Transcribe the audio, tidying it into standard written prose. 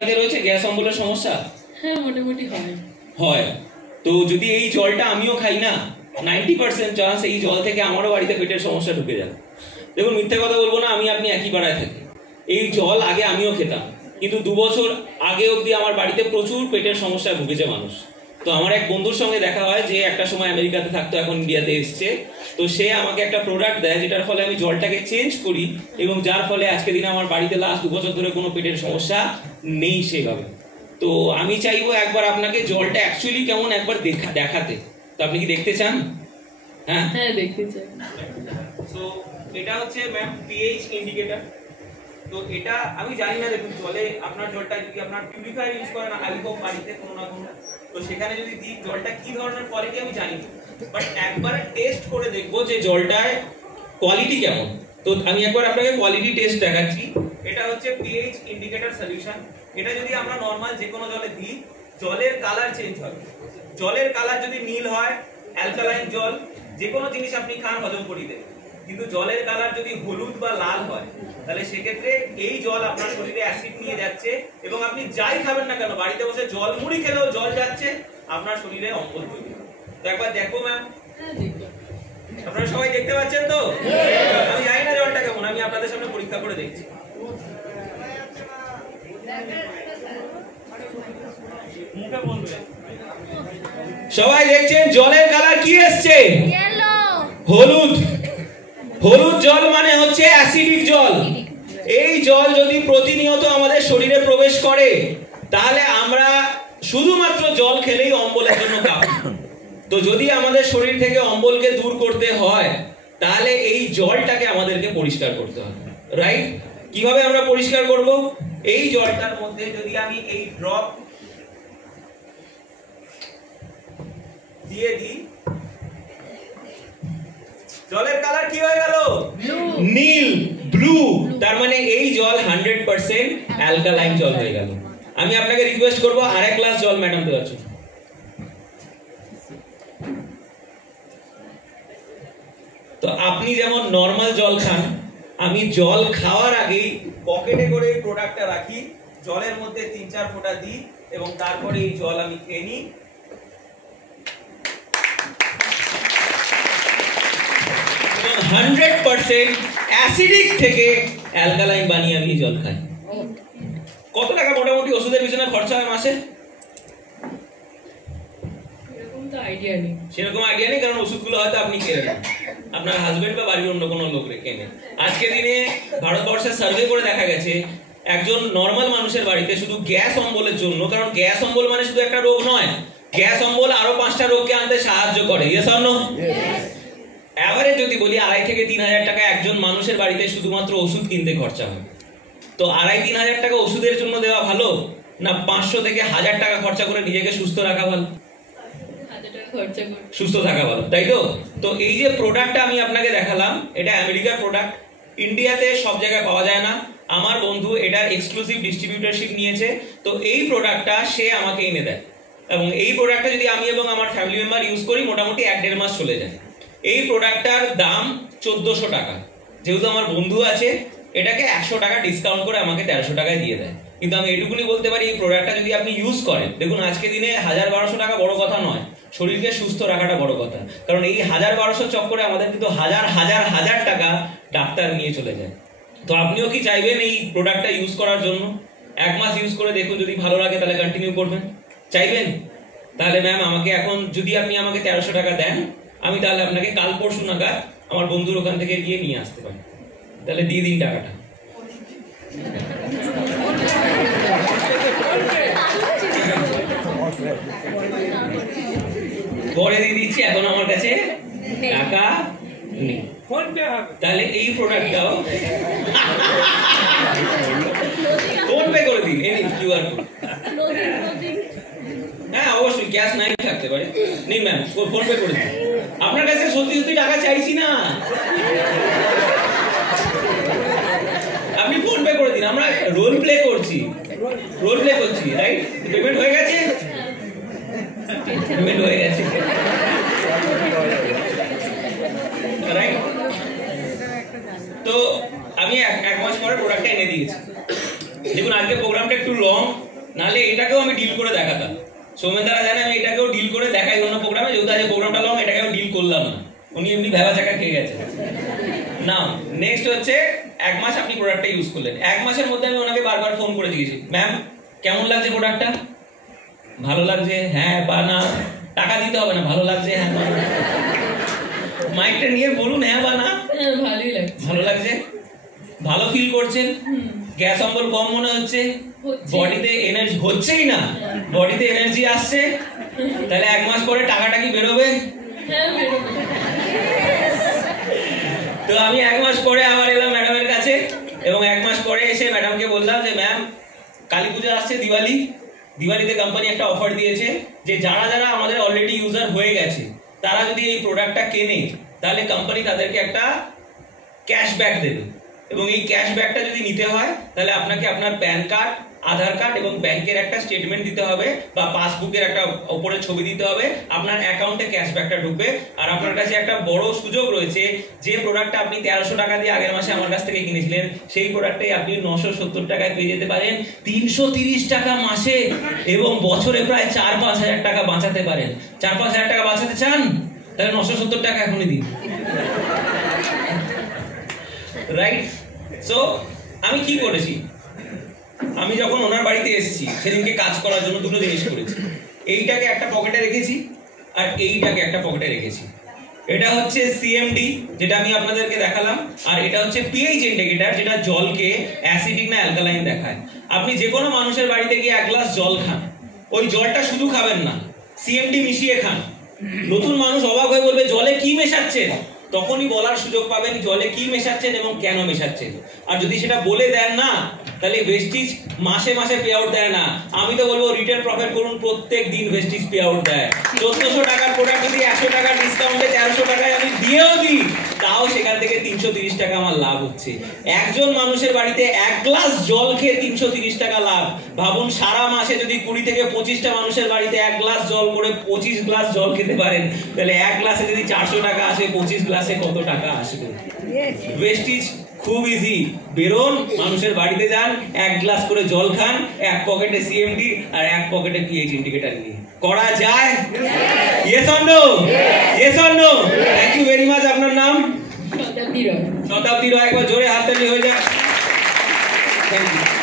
রয়েছে গ্যাস অম্বলের সমস্যা? হ্যাঁ মোটামুটি হয়। তো যদি এই জলটা আমিও খাই না, 90% চান্স এই জল থেকে আমারও বাড়িতে পেটের সমস্যা ঢুকে যাবে। দেখুন, মিথ্যে কথা বলবো না, আপনি একই পাড়ায় থাকি। এই জল আগে আমিও খেতাম, কিন্তু 2 বছর আগে অবধি আমার বাড়িতে প্রচুর পেটের সমস্যায় ভুগেছে মানুষ। তো আমার এক বন্ধুর সঙ্গে দেখা হয়, যে একটা সময় আমেরিকাতে থাকতো, এখন ইন্ডিয়াতে এসছে। তো সে আমাকে একটা প্রোডাক্ট দেয়, যেটার ফলে আমি জলটাকে চেঞ্জ করি, এবং যার ফলে আজকে দিনে আমার বাড়িতে লাস্ট 2 বছর ধরে কোনো পেটের সমস্যা নেই সেভাবে। তো আমি চাইবো একবার আপনাকে জলটা অ্যাকচুয়ালি কেমন একবার দেখাতে। তো আপনি কি দেখতে চান? হ্যাঁ দেখতে চাই। তো এটা হচ্ছে ম্যাম পিএইচ ইন্ডিকেটর। তো এটা আমি জানি না, দেখুন জলে আপনার জলটা যদি আপনার পিউরিফায়ার ইউজ করেন আইকোপ বাড়িতে কোনো না কোনো, তো সেখানে যদি দিই জলটা কি ধরনের কোয়ালিটি আমি জানি না, বাট একবার টেস্ট করে দেখবো যে জলটার কোয়ালিটি কেমন। তো আমি একবার আপনাকে কোয়ালিটি টেস্ট দেখাচ্ছি। এটা হচ্ছে পিএইচ ইন্ডিকেটর সলিউশন। এটা যদি আমরা নরমাল যে কোনো জলে দিই, জলের কালার চেঞ্জ হবে। জলের কালার যদি নীল হয়, অ্যালকালাইন জল, যে কোনো জিনিস আপনি খান হজম করিয়ে দেবে। কিন্তু জলের কালার যদি হলুদ বা লাল হয়, তাহলে সেক্ষেত্রে এই জল আপনার শরীরে অ্যাসিড নিয়ে যাচ্ছে, এবং আপনি যাই খাবেন না কেন, বাড়িতে বসে জল মুড়ি খেলেও জল যাচ্ছে, আপনার শরীরে অম্বল তৈরি হবে। তো একবার দেখো ম্যাম, আপনারা সবাই দেখতে পাচ্ছেন তো? আমি জানি না জলটা কেমন, আমি আপনাদের সামনে পরীক্ষা করে দেখছি। সবাই দেখছেন জলের কালার কি এসছে? হলুদ। হলুদ জল মানে হচ্ছে অ্যাসিডিক জল। এই জল যদি প্রতিনিয়ত আমাদের শরীরে প্রবেশ করে, তাহলে আমরা শুধুমাত্র জল খেলেই অম্বলের জন্য কাঁপি। তো যদি আমাদের শরীর থেকে অম্বলকে দূর করতে হয়, তাহলে এই জলটাকে আমাদেরকে পরিষ্কার করতে হবে, রাইট? কিভাবে আমরা পরিষ্কার করব? এই জলটার মধ্যে যদি আমি এই ড্রপ দিয়ে দিই, জলের কালার কি হয়ে গেল? নীল, ব্লু। তার মানে এই জল 100% অ্যালকালাইন জল হয়ে গেল। আমি আপনাকে রিকোয়েস্ট করব আরেক গ্লাস জল ম্যাডাম দেওয়ার জন্য। তো আপনি যেমন নরমাল জল খান, আমি জল খাওয়ার আগেই পকেটে করে এই প্রোডাক্টটা রাখি, জলের মধ্যে 3-4 ফোঁটা দিই, এবং তারপরে এই জল আমি খেয়ে নিই। 100% অ্যাসিডিক থেকে অ্যালকালাইন বানিয়ে আমি জল খাই। কত টাকা মোটামুটি ওষুধের পিছনে খরচা হয় মাসে? সেরকম আইডিয়া নেই, কারণ ওষুধগুলো হয়তো আপনি কেনেন না, আপনার হাজবেন্ড বা বাড়ির অন্য কোনো লোক কেনে। আজকে দিনে ভারতবর্ষের সার্ভে করে দেখা গেছে, একজন নর্মাল মানুষের বাড়িতে শুধু গ্যাস অম্বলের জন্য, কারণ গ্যাস অম্বল মানে শুধু একটা রোগ নয়, গ্যাস অম্বল আরো 5টা রোগকে আনতে সাহায্য করে। Yes or no? এভারেজ যদি বলি 2,500 থেকে 3,000 টাকা একজন মানুষের বাড়িতে শুধুমাত্র ওষুধ কিনতে খরচা হয়। তো 2,500-3,000 টাকা ওষুধের জন্য দেওয়া ভালো, না 500 থেকে 1000 টাকা খরচা করে নিজেকে সুস্থ রাখা ভালো? সুস্থ থাকা ভালো, তাই তো? তো এই যে প্রোডাক্টটা আমি আপনাকে দেখালাম, এটা আমেরিকার প্রোডাক্ট, ইন্ডিয়াতে সব জায়গায় পাওয়া যায় না। আমার বন্ধু এটা এক্সক্লুসিভ ডিস্ট্রিবিউটরশিপ নিয়েছে, তো এই প্রোডাক্টটা সে আমাকে এনে দেয়, এবং এই প্রোডাক্টটা যদি আমি এবং আমার ফ্যামিলি মেম্বার ইউজ করি, মোটামুটি 1-1.5 মাস চলে যায়। এই প্রোডাক্টটার দাম 1400 টাকা। যেহেতু আমার বন্ধু আছে, এটাকে 100 টাকা ডিসকাউন্ট করে আমাকে 1300 টাকায় দিয়ে দেয়। কিন্তু আমি এটুকুনি বলতে পারি, এই প্রোডাক্টটা যদি আপনি ইউজ করেন, দেখুন আজকে দিনে 1000-1200 টাকা বড় কথা নয়, শরীরকে সুস্থ রাখাটা বড় কথা। কারণ এই 1000-1200 চক্করে আমাদের কিন্তু হাজার টাকা ডাক্তার নিয়ে চলে যায়। তো আপনিও কি চাইবেন এই প্রোডাক্টটা ইউজ করার জন্য? 1 মাস ইউজ করে দেখুন, যদি ভালো লাগে তাহলে কন্টিনিউ করবেন। চাইবেন? তাহলে ম্যাম আমাকে এখন যদি আপনি আমাকে 1300 টাকা দেন, আমি তাহলে আপনাকে কাল পরশু নাগাদ আমার বন্ধুর ওখান থেকে গিয়ে নিয়ে আসতে পারি। তাহলে দিয়ে দিন টাকাটা। পরে দিয়ে দিচ্ছি, এখন আমার কাছে টাকা নেই। তাহলে এই প্রোডাক্টটাও ফোন পে করে দিন, এই কিউআর কোড। হ্যাঁ অবশ্যই, ক্যাশ নাই থাকতে পারে। নিন ম্যাম, ফোন পে করে দিন। আপনার কাছে সত্যি টাকা চাইছি না, আপনি ফোন পে করে দিন। আমরা রোল প্লে করছি, রাইট? পেমেন্ট হয়ে গেছে? পেমেন্ট হয়ে গেছে, রাইট? তো আমি 1 মাস পরে প্রোডাক্টটা এনে দিয়েছি। দেখুন আজকে প্রোগ্রামটা একটু লং, নাহলে এটাকেও আমি ডিল করে দেখাতাম। সৌমেনদারা জানে আমি এটাকেও ডিল করে দেখাই অন্য প্রোগ্রামে, যেহেতু আজ প্রোগ্রামটা লং এটাকেও ডিল করলাম না, উনি এমনি ভেবা চাকা খেয়ে গেছে। না, নেক্সট হচ্ছে 1 মাস আপনি প্রোডাক্টটা ইউজ করলেন। 1 মাসের মধ্যে আমি ওনাকে বারবার ফোন করে দিয়েছি, ম্যাম কেমন লাগছে প্রোডাক্টটা, ভালো লাগছে হ্যাঁ বা না, টাকা দিতে হবে না, ভালো লাগছে হ্যাঁ বা না, মাইকটা নিয়ে বলুন হ্যাঁ বা না। ভালোই লাগছে। ভালো লাগছে, ভালো ফিল করছেন, গ্যাস অম্বল কম মনে হচ্ছে, বডিতে এনার্জি হচ্ছেই না, বডিতে এনার্জি আসছে, তাহলে 1 মাস পরে টাকাটা কি বেরোবে? হ্যাঁ বেরোবে। তো আমি 1 মাস পরে আবার এলাম ম্যাডামের কাছে, এবং 1 মাস পরে এসে ম্যাডামকে বললাম যে ম্যাম কালী পুজো আসছে, দিওয়ালিতে কোম্পানি একটা অফার দিয়েছে যে যারা যারা আমাদের অলরেডি ইউজার হয়ে গেছে তারা যদি এই প্রোডাক্টটা কেনে তাহলে কোম্পানি তাদেরকে একটা ক্যাশব্যাক দেবে, এবং এই ক্যাশব্যাকটা যদি নিতে হয় তাহলে আপনাকে আপনার প্যান কার্ড, আধার কার্ড এবং ব্যাংকের একটা স্টেটমেন্ট দিতে হবে বা পাসবুকের একটা উপরে ছবি দিতে হবে, আপনার অ্যাকাউন্টে ক্যাশব্যাকটা ঢুকবে। আর আপনার কাছে একটা বড় সুযোগ রয়েছে, যে প্রোডাক্টটা আপনি 1300 টাকা দিয়ে আগের মাসে আমার কাছ থেকে কিনেছিলেন সেই প্রোডাক্টটাই আপনি 970 টাকায় পেয়ে যেতে পারেন 330 টাকা মাসে, এবং বছরে প্রায় 4-5 হাজার টাকা বাঁচাতে পারেন। 4-5 হাজার টাকা বাঁচাতে চান তাহলে 970 টাকা এখনই দিন, রাইট? সো আমি কি করেছি, আমি যখন ওনার বাড়িতে এসেছি সেদিনকে কাজ করার জন্য দুটো জিনিস করেছি, এইটাকে একটা পকেটে রেখেছি আর এইটাকে একটা পকেটে রেখেছি। এটা হচ্ছে সিএমডি যেটা আমি আপনাদেরকে দেখালাম, আর এটা হচ্ছে পিএইচ ইন্ডিকেটর যেটা জলকে অ্যাসিডিক না অ্যালকালাইন দেখায়। আপনি যে কোনো মানুষের বাড়িতে গিয়ে 1 গ্লাস জল খান, ওই জলটা শুধু খাবেন না, সিএমডি মিশিয়ে খান। নতুন মানুষ অবাক হয়ে বলবে জলে কি মেশাচ্ছেন, তখনই বলার সুযোগ পাবেন জলে কি মেশাচ্ছেন এবং কেন মেশাচ্ছেন। আর যদি সেটা বলে দেন না তাহলে ভেস্টিজ মাসে মাসে পে আউট দেয় না। আমি তো বলবো রিটেল প্রফিট করুন, প্রত্যেক দিন ভেস্টিজ পে আউট দেয়। 1400 টাকার প্রোডাক্ট যদি 100 টাকার ডিসকাউন্টে 1300 টাকায় আমি দিয়েও দিই, তাও সেখান থেকে 330 টাকা আমার লাভ হচ্ছে। একজন মানুষের বাড়িতে 1 গ্লাস জল খেয়ে 330 টাকা লাভ। ভাবুন সারা মাসে যদি 20 থেকে 25টা মানুষের বাড়িতে 1 গ্লাস জল করে 25 গ্লাস জল খেতে পারেন, তাহলে 1 গ্লাসে যদি 400 টাকা আসে, 25 গ্লাসে কত টাকা আসবে? ওয়েস্টেজ খুব ইজি। বেরোন, মানুষের বাড়িতে যান, 1 গ্লাস করে জল খান, 1 পকেটে সিএমডি আর 1 পকেটে পিএইচ ইন্ডিকেটর নিয়ে। করা যায়? Yes or no? Yes or no? Thank you very much. আপনার নাম? শতাব্দী রয়। শতাব্দী রয়। একবার জোরে হাততালি হয়ে যায়। Thank you.